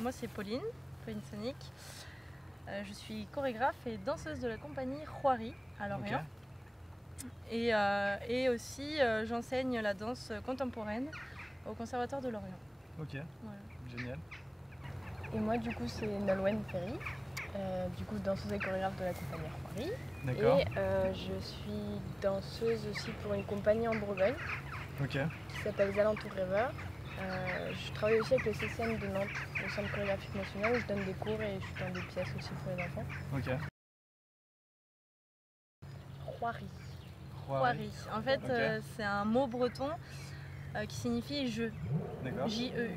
Moi c'est Pauline Sonic. Je suis chorégraphe et danseuse de la compagnie Roiry à Lorient. Okay. Et aussi j'enseigne la danse contemporaine au Conservatoire de Lorient. Ok, voilà. Génial. Et moi du coup c'est Nolwenn Ferry, du coup danseuse et chorégraphe de la compagnie Roiry. D'accord. Et je suis danseuse aussi pour une compagnie en Bourgogne qui s'appelle Les Alentours Rêveurs. Je travaille aussi avec le CCM de Nantes, le Centre chorégraphique national, où je donne des cours et je suis dans des pièces aussi pour les enfants. Ok. Roiry. Roiry. En fait, c'est un mot breton qui signifie jeu. D'accord. J-E-U.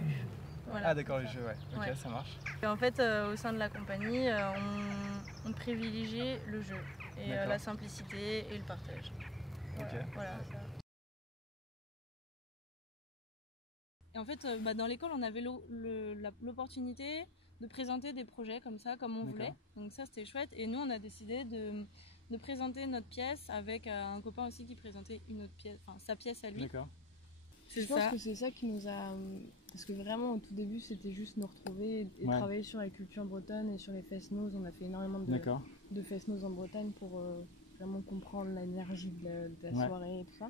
Voilà. Ah d'accord, les jeux, ouais. Ok, ça marche. Et en fait, au sein de la compagnie, on privilégie le jeu et la simplicité et le partage. Ok. Voilà. Et en fait, dans l'école, on avait l'opportunité de présenter des projets comme ça, comme on voulait. Donc ça, c'était chouette. Et nous, on a décidé de présenter notre pièce avec un copain aussi qui présentait une autre pièce, enfin sa pièce à lui. D'accord. Je pense que c'est ça qui nous a... Parce que vraiment, au tout début, c'était juste nous retrouver et travailler sur la culture bretonne et sur les fest-noz. On a fait énormément de fest-noz en Bretagne pour vraiment comprendre l'énergie de la soirée et tout ça.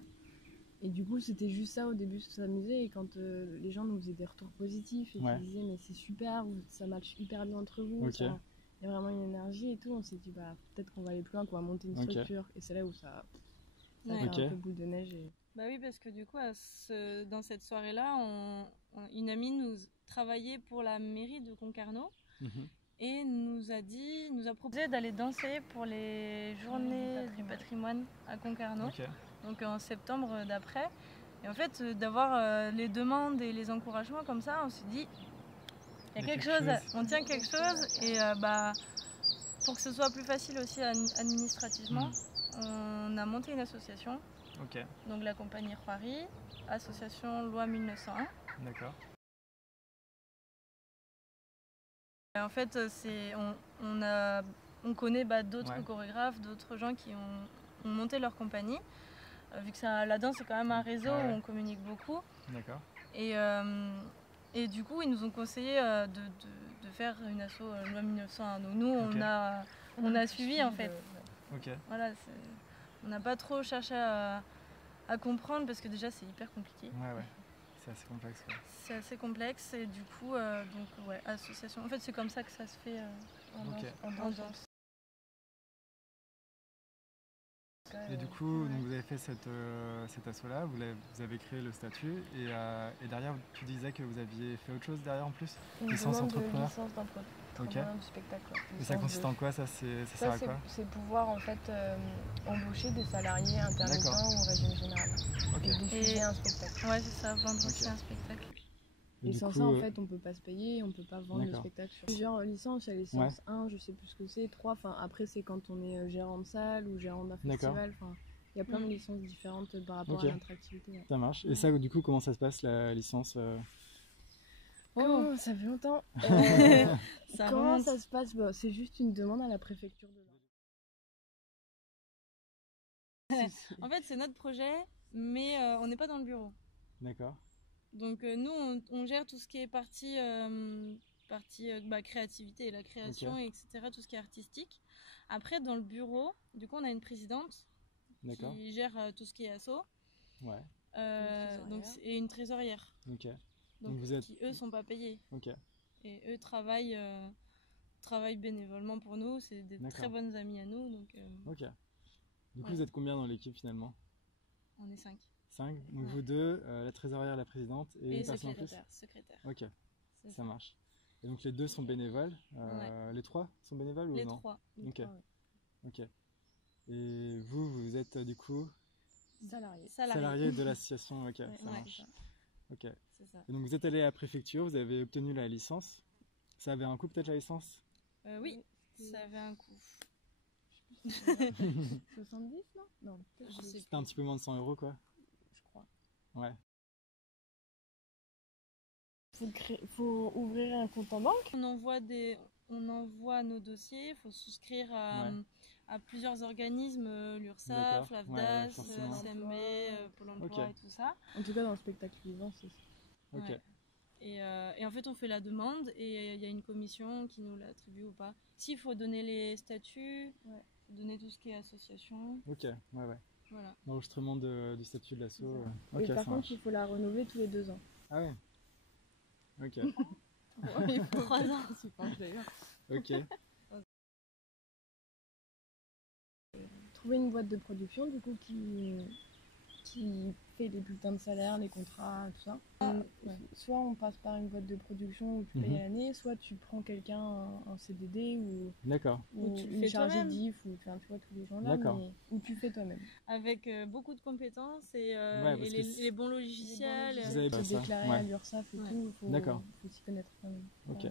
Et du coup, c'était juste ça au début, s'amuser. Et quand les gens nous faisaient des retours positifs et qu'ils disaient mais c'est super, ça match hyper bien entre vous, il y a vraiment une énergie et tout, on s'est dit bah peut-être qu'on va aller plus loin, qu'on va monter une structure. Et c'est là où ça a fait un peu boule de neige. Bah oui, parce que du coup, dans cette soirée-là, une amie nous travaillait pour la mairie de Concarneau et nous a proposé d'aller danser pour les journées du patrimoine à Concarneau. Donc en septembre d'après. Et en fait, d'avoir les demandes et les encouragements comme ça, on s'est dit, il y a quelque chose, on tient quelque chose. Et pour que ce soit plus facile aussi administrativement, on a monté une association. Donc la compagnie Roiry, association loi 1901. D'accord. En fait, on connaît d'autres chorégraphes, d'autres gens qui ont monté leur compagnie. Vu que la danse c'est quand même un réseau où on communique beaucoup. D'accord. Et du coup, ils nous ont conseillé de faire une asso loi 1901. Donc nous, on a suivi en fait. Voilà, on n'a pas trop cherché à comprendre parce que déjà c'est hyper compliqué. C'est assez complexe. C'est assez complexe et du coup, association. En fait, c'est comme ça que ça se fait en danse. Et du coup, donc vous avez fait cet asso-là, vous avez créé le statut et derrière, tu disais que vous aviez fait autre chose derrière en plus? Licence d'entrepreneur. Licence d'entrepreneur du spectacle. Et ça consiste en quoi? Ça sert à quoi? C'est pouvoir en fait embaucher des salariés intermittents ou régime général. Et diffuser un spectacle. Ouais, c'est ça, vendre aussi un spectacle. Et sans ça, en fait, on peut pas se payer, on peut pas vendre le spectacle sur plusieurs licences. Il y a licence 1, je sais plus ce que c'est, 3, enfin après c'est quand on est gérant de salle ou gérant d'un festival, enfin il y a plein de licences différentes par rapport à l'attractivité. Ça marche. Et ça, du coup, comment ça se passe la licence Oh, ça fait longtemps. Comment ça se passe? C'est juste une demande à la préfecture de Lorient. En fait, c'est notre projet, mais on n'est pas dans le bureau. D'accord. Donc nous, on gère tout ce qui est partie créativité, la création, etc., tout ce qui est artistique. Après, dans le bureau, du coup, on a une présidente qui gère tout ce qui est asso. Et une trésorière. Donc qui, eux, sont pas payés. Et eux travaillent bénévolement pour nous. C'est des très bonnes amies à nous. Donc, Du coup, vous êtes combien dans l'équipe finalement? On est 5. 5, donc vous deux, la trésorière, la présidente et une personne en plus? Secrétaire. Ok, ça marche. Et donc les deux sont bénévoles, les trois sont bénévoles ou non? Les trois. Ok. Et vous êtes du coup salarié de l'association, ça marche. Ok. Ça. Et donc vous êtes allé à la préfecture, vous avez obtenu la licence. Ça avait un coût peut-être la licence? Oui, ça avait un coût. 70 non, c'était un petit peu moins de 100 € quoi. Je crois. Ouais. Faut ouvrir un compte en banque. On envoie nos dossiers, il faut souscrire à plusieurs organismes, l'URSSAF, l'AFDAS, CMB, Pôle emploi et tout ça. En tout cas, dans le spectacle vivant, c'est ça. Ok. Ouais. Et en fait, on fait la demande et il y a une commission qui nous l'attribue ou pas. S'il faut donner les statuts, donner tout ce qui est association. Ok, ouais. Voilà. L'enregistrement du statut de l'asso. Et par contre, il faut la renouveler tous les 2 ans. Ah ouais. Ok. Il faut 3 ans, c'est pas d'ailleurs. Ok. Trouver une boîte de production, du coup, qui fait les bulletins de salaire, les contrats, tout ça. Soit on passe par une boîte de production où tu payes à l'année, soit tu prends quelqu'un en CDD ou tu une fais chargée d'IF, ou tu vois tous les gens-là, mais où tu fais toi-même. Avec beaucoup de compétences et les bons logiciels. Vous avez déclaré à l'URSSAF et tout, il faut s'y connaître quand même. Ok.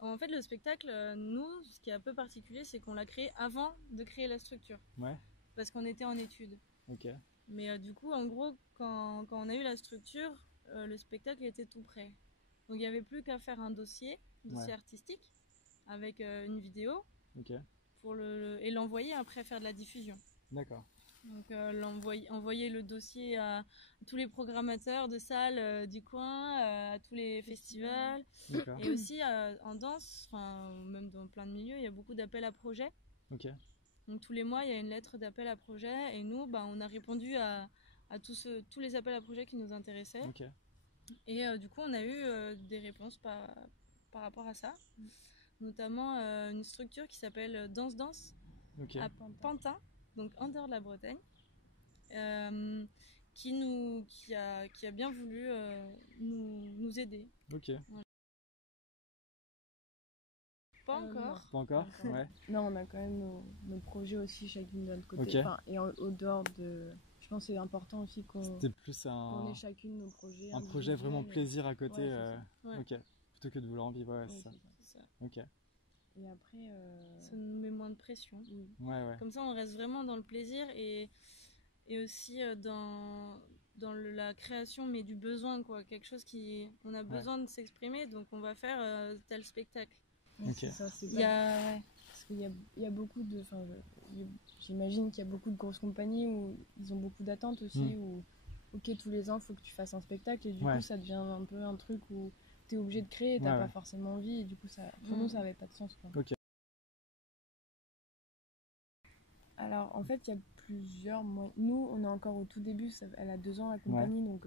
En fait, le spectacle, nous, ce qui est un peu particulier, c'est qu'on l'a créé avant de créer la structure. Ouais. Parce qu'on était en études. Ok. Mais du coup, en gros, quand on a eu la structure, le spectacle était tout prêt. Donc il n'y avait plus qu'à faire un dossier artistique, avec une vidéo, et l'envoyer après faire de la diffusion. D'accord. Donc envoyer le dossier à tous les programmateurs de salles du coin, à tous les festivals. Et aussi en danse, même dans plein de milieux, il y a beaucoup d'appels à projets. Donc tous les mois, il y a une lettre d'appel à projet et nous, on a répondu à tous les appels à projets qui nous intéressaient. Et du coup, on a eu des réponses par rapport à ça. Notamment une structure qui s'appelle Danse à Pantin, donc en dehors de la Bretagne, qui a bien voulu nous aider. Voilà. Pas encore. Pas encore. Ouais. Non, on a quand même nos projets aussi, chacune de notre côté. Et au dehors de... Je pense que c'est important aussi qu'on ait chacune nos projets. Un projet vraiment plaisir à côté. Ok. Plutôt que de vouloir en vivre, c'est ça. Ok. Et après... Ça nous met moins de pression. Ouais. Comme ça, on reste vraiment dans le plaisir et aussi dans la création, mais du besoin, quoi. Quelque chose on a besoin de s'exprimer, donc on va faire tel spectacle. C'est ça, c'est parce qu'il y a beaucoup de... j'imagine qu'il y a beaucoup de grosses compagnies où ils ont beaucoup d'attentes aussi, où tous les ans, il faut que tu fasses un spectacle, et du coup, ça devient un peu un truc où tu es obligé de créer, tu n'as pas forcément envie, et du coup, pour nous, ça n'avait pas de sens, quoi. Alors, en fait, il y a plusieurs moyens. Nous, on est encore au tout début, elle a 2 ans, la compagnie, donc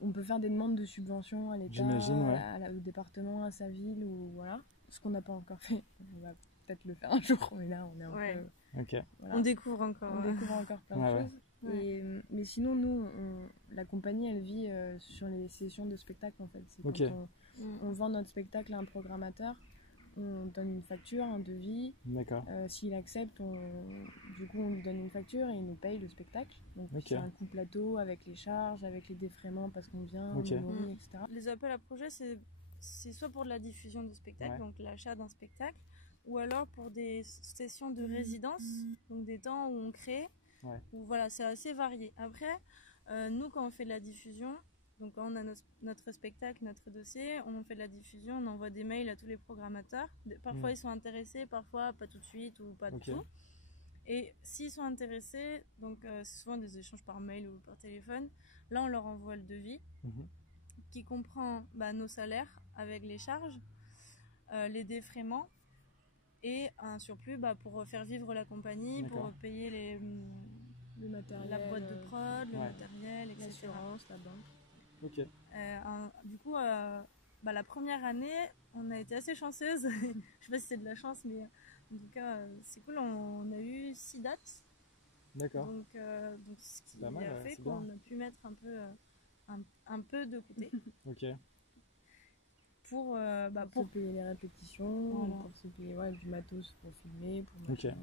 on peut faire des demandes de subventions à l'État, au département, à sa ville, ou voilà. Ce qu'on n'a pas encore fait, on va peut-être le faire un jour, mais là, on est un peu... Voilà. On découvre encore. On découvre encore plein de choses. Mais sinon, nous, la compagnie, elle vit sur les sessions de spectacle, en fait. C'est quand on vend notre spectacle à un programmateur, on donne une facture, un devis. S'il accepte, du coup, on lui donne une facture et il nous paye le spectacle. Donc, c'est un coût plateau avec les charges, avec les défraiements parce qu'on vient, on nourrit, etc. Les appels à projets, c'est soit pour de la diffusion de spectacle, donc l'achat d'un spectacle, ou alors pour des sessions de résidence, donc des temps où on crée. Où, voilà, c'est assez varié. Après, nous, quand on fait de la diffusion, donc quand on a notre spectacle, notre dossier, on fait de la diffusion, on envoie des mails à tous les programmateurs. Parfois, ils sont intéressés, parfois pas tout de suite ou pas du tout. Et s'ils sont intéressés, donc c'est souvent des échanges par mail ou par téléphone, là, on leur envoie le devis qui comprend nos salaires avec les charges, les défraiements et un surplus pour faire vivre la compagnie, pour payer le matériel, la boîte de prod, le matériel, etc. L'assurance, la banque. Du coup, la première année, on a été assez chanceuse. Je sais pas si c'est de la chance, mais en tout cas, c'est cool. On a eu 6 dates. Donc ce qui a fait qu'on a pu mettre un peu de côté. Pour se payer les répétitions, pour se payer du matos pour filmer, pour machin,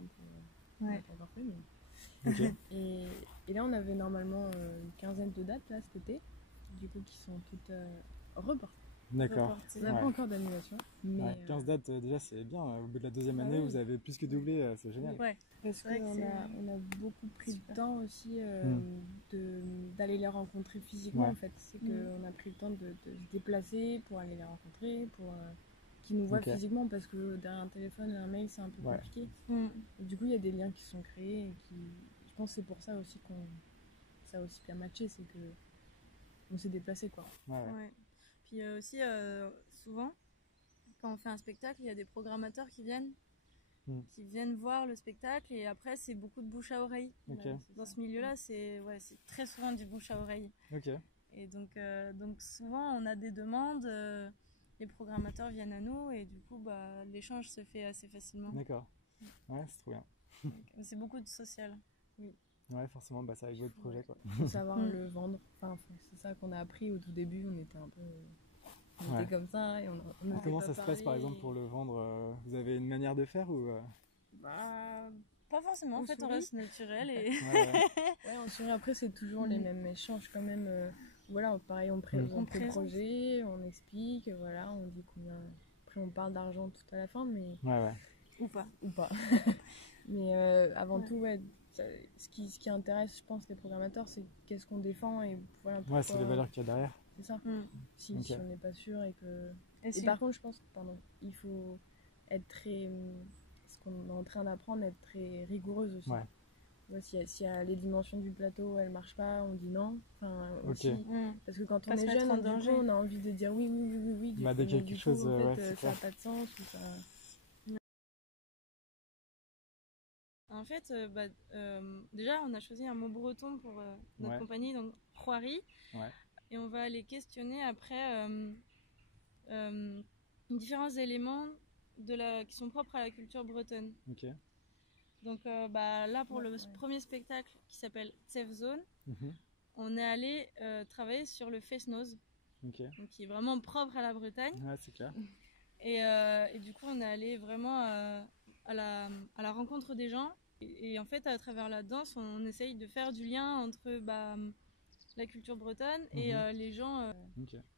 pour... pas encore fait, mais... et là, on avait normalement une 15aine de dates là, cet été, du coup, qui sont toutes reportées. Il n'y a pas encore d'annulation. Mais 15 dates, déjà, c'est bien. Au bout de la 2e année, vous avez plus que doublé, c'est génial. Parce qu'on a beaucoup pris le temps aussi d'aller les rencontrer physiquement, en fait. C'est qu'on a pris le temps de se déplacer pour aller les rencontrer, qui nous voient physiquement, parce que derrière un téléphone et un mail, c'est un peu compliqué. Et du coup, il y a des liens qui sont créés et je pense que c'est pour ça aussi ça a aussi bien matché, c'est que on s'est déplacé, quoi. Puis aussi, souvent, quand on fait un spectacle, il y a des programmateurs qui viennent voir le spectacle, et après c'est beaucoup de bouche à oreille. Dans ce milieu-là, c'est très souvent du bouche à oreille. Et donc souvent on a des demandes, les programmateurs viennent à nous, et du coup l'échange se fait assez facilement. D'accord. Ouais, c'est trop bien. C'est beaucoup de social. Ouais, forcément, ça avec votre projet, quoi. Faut savoir le vendre. Enfin, c'est ça qu'on a appris au tout début. On était un peu, on était comme ça, et on Comment ça se passe, par exemple, pour le vendre? Vous avez une manière de faire ou pas forcément. En fait, on reste naturel et. On sourit. Après, c'est toujours les mêmes échanges quand même. Voilà, pareil, on présente le projet, on explique, voilà, on dit combien. Après, on parle d'argent tout à la fin, mais. Ou pas. Mais avant tout, ce qui intéresse, je pense, les programmateurs, c'est qu'est-ce qu'on défend, et voilà. Pourquoi... c'est les valeurs qu'il y a derrière. C'est ça. Si on n'est pas sûr et que. Et par contre, je pense que il faut être très. Ce qu'on est en train d'apprendre, être très rigoureuse aussi. Si les dimensions du plateau elles marchent pas, on dit non. Enfin, aussi, parce que quand on est jeune, du coup, on a envie de dire oui. Dès qu'il y a quelque chose, en fait, ça n'a pas de sens. Ou ça... En fait, déjà, on a choisi un mot breton pour notre compagnie, donc Croirie. Et on va aller questionner après différents éléments qui sont propres à la culture bretonne. Donc là, pour le premier spectacle qui s'appelle Safe Zone, on est allé travailler sur le face-nose, donc qui est vraiment propre à la Bretagne. C'est clair. Et du coup, on est allé vraiment à la rencontre des gens. Et en fait, à travers la danse, on essaye de faire du lien entre la culture bretonne et les gens.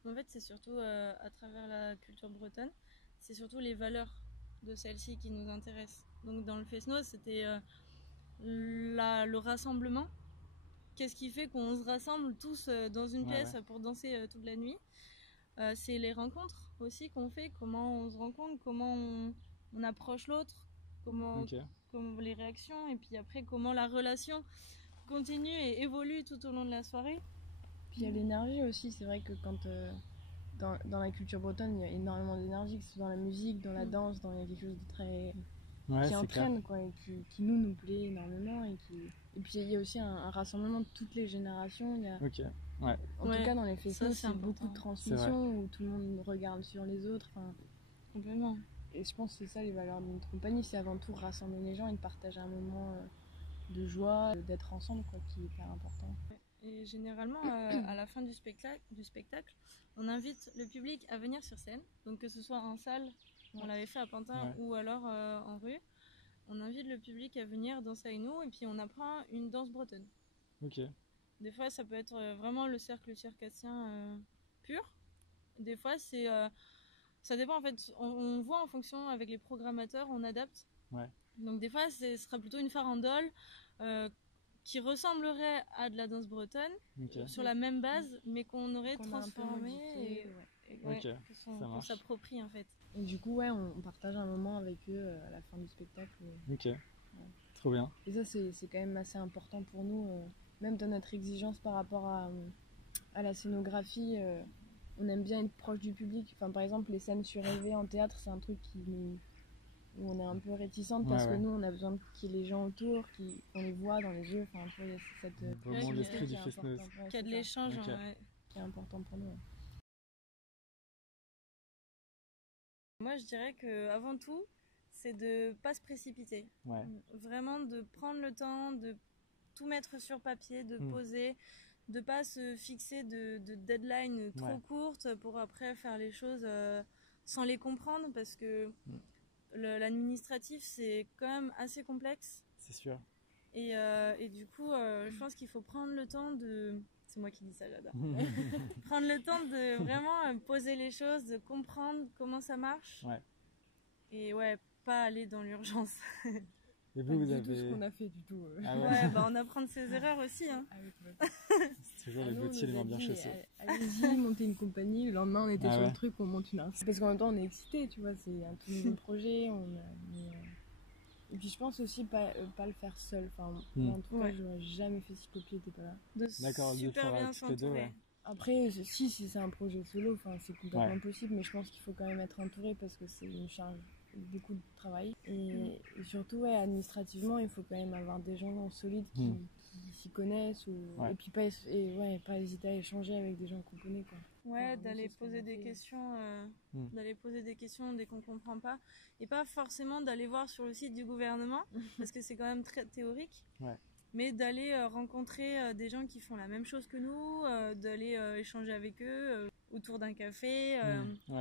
En fait, c'est surtout à travers la culture bretonne, c'est surtout les valeurs de celle-ci qui nous intéressent. Donc dans le face-nose, c'était le rassemblement. Qu'est-ce qui fait qu'on se rassemble tous dans une pièce pour danser toute la nuit? C'est les rencontres aussi qu'on fait, comment on se rencontre, comment on approche l'autre, comment les réactions, et puis après comment la relation continue et évolue tout au long de la soirée. Puis il y a l'énergie aussi, c'est vrai que quand dans la culture bretonne, il y a énormément d'énergie, que ce soit dans la musique, dans la danse, il y a quelque chose de très qui entraîne, quoi, et qui nous plaît énormément, et puis il y a aussi un rassemblement de toutes les générations. Il y a... En tout cas, dans les festivals, c'est beaucoup de transmission où tout le monde regarde sur les autres. Complètement. Et je pense que c'est ça les valeurs de notre compagnie, c'est avant tout rassembler les gens et de partager un moment de joie, d'être ensemble, quoi, qui est hyper important. Et généralement, à la fin du spectacle, on invite le public à venir sur scène, donc que ce soit en salle, on l'avait fait à Pantin, ou alors en rue. On invite le public à venir danser avec nous, et puis on apprend une danse bretonne. Des fois, ça peut être vraiment le cercle circassien pur. Des fois, ça dépend en fait. On voit en fonction avec les programmateurs, on adapte. Donc des fois, ce sera plutôt une farandole qui ressemblerait à de la danse bretonne sur la même base, mais qu'on aurait transformé et qu'on s'approprie en fait. Et du coup, on partage un moment avec eux à la fin du spectacle. Trop bien. Et ça, c'est quand même assez important pour nous. Même dans notre exigence par rapport à la scénographie, on aime bien être proche du public. Enfin, par exemple, les scènes surélevées en théâtre, c'est un truc où on est un peu réticente parce que nous, on a besoin qu'il y ait les gens autour, qu'on les voit dans les yeux. Enfin, un peu, il y a cette vraiment l'esprit du face-nose. Qu'il y a de l'échange, qui est important pour nous. Moi, je dirais qu'avant tout, c'est de ne pas se précipiter. Vraiment de prendre le temps, de tout mettre sur papier, de poser, de ne pas se fixer de deadline trop courte pour après faire les choses sans les comprendre, parce que l'administratif, c'est quand même assez complexe. C'est sûr. Et du coup, je pense qu'il faut prendre le temps de... C'est moi qui dis ça, j'adore. Prendre le temps de vraiment poser les choses, de comprendre comment ça marche. Et pas aller dans l'urgence. Et vous avez... tout ce qu'on a fait du tout. Ah ouais, on apprend de ses erreurs aussi. Hein. C'est toujours les petits, les moins bien chaussés. Allez-y, monter une compagnie. Le lendemain, on était sur le truc, on monte une artiste. Parce qu'en même temps, on est excités, tu vois. C'est un tout nouveau projet. Et puis je pense aussi pas le faire seul. Enfin, moi, en tout cas, j'aurais jamais fait si Poppy était pas là. D'accord, super bien s'entourer. Après, si c'est un projet solo, c'est complètement possible, mais je pense qu'il faut quand même être entouré parce que c'est une charge, beaucoup de travail. Et surtout, administrativement, il faut quand même avoir des gens solides qui s'y connaissent. Et puis pas hésiter à échanger avec des gens qu'on connaît, quoi. Ouais, d'aller poser des questions, dès qu'on comprend pas. Et pas forcément d'aller voir sur le site du gouvernement, parce que c'est quand même très théorique. Ouais. Mais d'aller rencontrer des gens qui font la même chose que nous, d'aller échanger avec eux autour d'un café,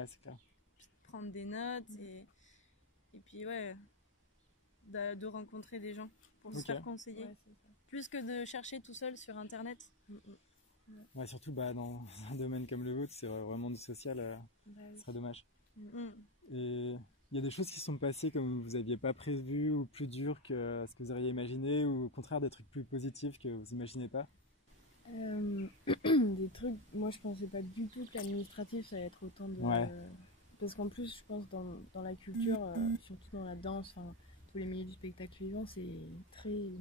c'est clair. Prendre des notes et puis de rencontrer des gens pour se faire conseiller. Ouais, plus que de chercher tout seul sur internet. Ouais, surtout dans un domaine comme le vôtre, c'est vraiment du social, ce serait dommage. Et il y a des choses qui sont passées comme vous n'aviez pas prévu ou plus dures que ce que vous auriez imaginé ou au contraire des trucs plus positifs que vous n'imaginez pas? Des trucs, moi je pensais pas du tout que l'administratif ça allait être autant de... Parce qu'en plus je pense dans la culture, surtout dans la danse, tous les milieux du spectacle vivant, c'est très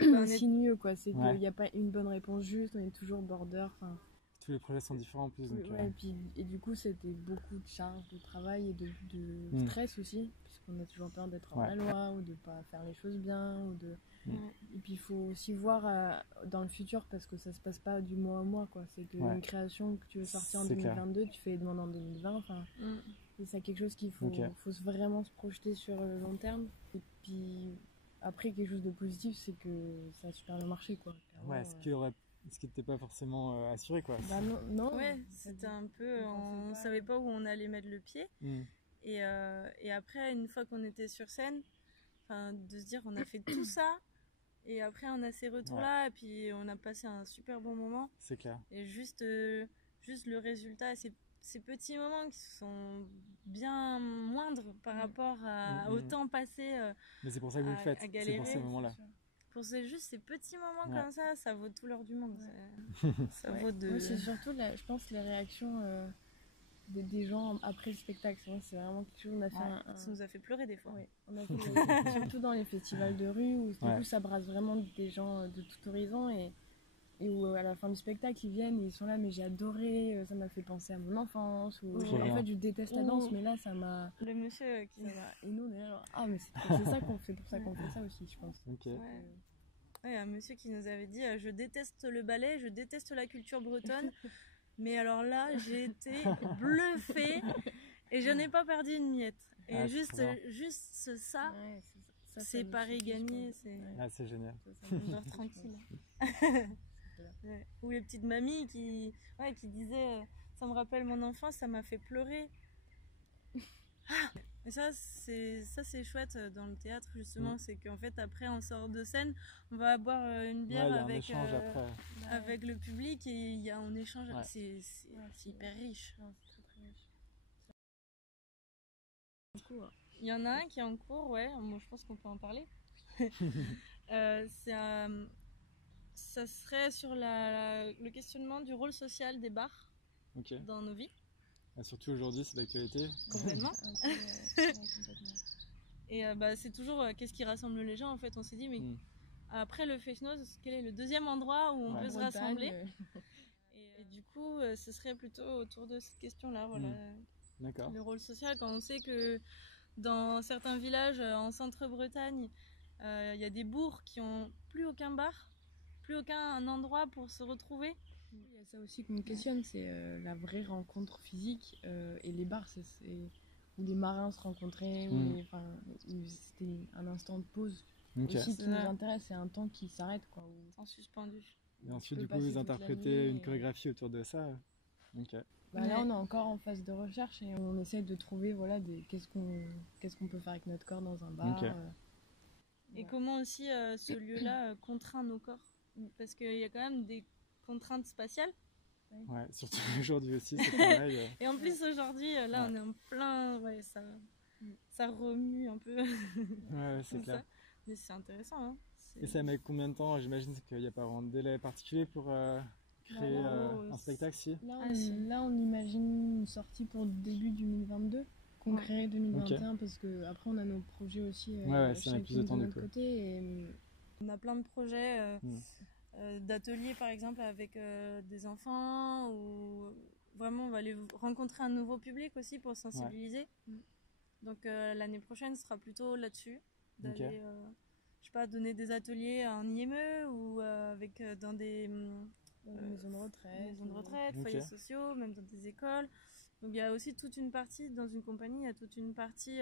insinueux quoi. C'est qu'il n'y a pas une bonne réponse juste, on est toujours border. Tous les projets sont différents en plus. Donc, et du coup, c'était beaucoup de charges de travail et de stress aussi, puisqu'on a toujours peur d'être hors la loi ou de ne pas faire les choses bien. Et puis, il faut aussi voir dans le futur, parce que ça ne se passe pas du mois au mois, quoi. C'est qu'une création que tu veux sortir en 2022, tu fais les demandes en 2020. Et c'est quelque chose qu'il faut vraiment se projeter sur le long terme. Et puis, après, quelque chose de positif, c'est que ça a super bien marché, quoi. Ce qui n'était pas forcément assuré, quoi. Non. Ouais, c'était un peu... On savait pas où on allait mettre le pied. Et après, une fois qu'on était sur scène, de se dire on a fait tout ça, et après on a ces retours-là, et puis on a passé un super bon moment. C'est clair. Et juste le résultat, ces petits moments qui sont bien moindres par rapport au temps passé mais c'est pour ça que vous le faites, c'est pour ces moments-là. Pour juste ces petits moments comme ça vaut tout l'or du monde. Ça vaut de... Moi, c'est surtout, je pense, les réactions des gens après le spectacle. C'est vraiment quelque chose. On a fait Ça nous a fait pleurer des fois. On a fait, surtout dans les festivals de rue où du coup, ça brasse vraiment des gens de tout horizon et où à la fin du spectacle ils viennent et ils sont là, mais j'ai adoré, ça m'a fait penser à mon enfance. En fait, je déteste la danse, mais là, ça m'a... Le monsieur qui... Et nous, on est là, mais c'est ça qu'on fait, pour ça qu'on fait ça aussi, je pense. Un monsieur qui nous avait dit je déteste le ballet, je déteste la culture bretonne, mais alors là, j'ai été bluffée et je n'ai pas perdu une miette. Et juste ça, c'est Paris gagné. C'est génial. On dort tranquille. Ou les petites mamies qui disaient ça me rappelle mon enfance, ça m'a fait pleurer. Et ça c'est chouette dans le théâtre justement, c'est qu'en fait après on sort de scène, on va boire une bière avec le public et on échange. C'est hyper riche. C'est très riche. Il y en a un qui est en cours, moi je pense qu'on peut en parler. Ça serait sur le questionnement du rôle social des bars dans nos vies. Surtout aujourd'hui, c'est d'actualité. Complètement. Et c'est toujours qu'est-ce qui rassemble les gens en fait. On s'est dit, mais après le Fest-Noz, quel est le deuxième endroit où on peut se rassembler et du coup, ce serait plutôt autour de cette question-là. Voilà. D'accord. Le rôle social, quand on sait que dans certains villages en centre-Bretagne, il y a des bourgs qui n'ont plus aucun bar, plus aucun endroit pour se retrouver. Il y a ça aussi qu'on me questionne, c'est la vraie rencontre physique et les bars, où les marins se rencontraient, où c'était un instant de pause. Aussi qui nous intéresse, c'est un temps qui s'arrête, quoi. En suspendu. Et ensuite, du coup, vous interprétez une chorégraphie autour de ça. Là, on est encore en phase de recherche et on essaie de trouver qu'est-ce qu'on peut faire avec notre corps dans un bar. Et comment aussi ce lieu-là contraint nos corps. Parce qu'il y a quand même des contraintes spatiales. Ouais, surtout aujourd'hui aussi, c'est pareil. Et en plus aujourd'hui, là on est en plein... ça remue un peu. Ouais, c'est clair. Mais c'est intéressant. Hein. Et ça met combien de temps? J'imagine qu'il n'y a pas vraiment de délai particulier pour créer un spectacle, si? Là, on imagine une sortie pour début 2022, concret 2021, parce que après on a nos projets aussi ça met plus de temps de notre côté. Et... On a plein de projets d'ateliers, par exemple, avec des enfants, ou vraiment on va aller rencontrer un nouveau public aussi pour sensibiliser. Donc l'année prochaine sera plutôt là-dessus, d'aller je sais pas, donner des ateliers en IME ou dans des maisons de retraite, foyers sociaux, même dans des écoles. Donc il y a aussi toute une partie, dans une compagnie, il y a toute une partie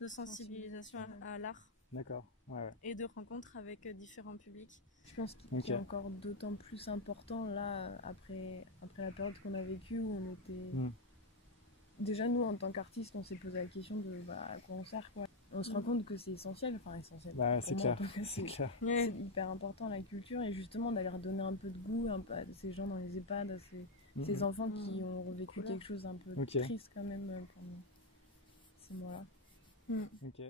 de sensibilisation à l'art. D'accord. Et de rencontres avec différents publics. Je pense qu'il est encore d'autant plus important là, après la période qu'on a vécue, où on était... Déjà nous, en tant qu'artistes, on s'est posé la question de à quoi on sert, quoi. On se rend compte que c'est essentiel, c'est clair. C'est hyper important, la culture, et justement d'aller redonner un peu de goût à ces gens dans les EHPAD, à ces enfants qui ont revécu quelque chose un peu triste quand même pendant ces mois-là. Ok.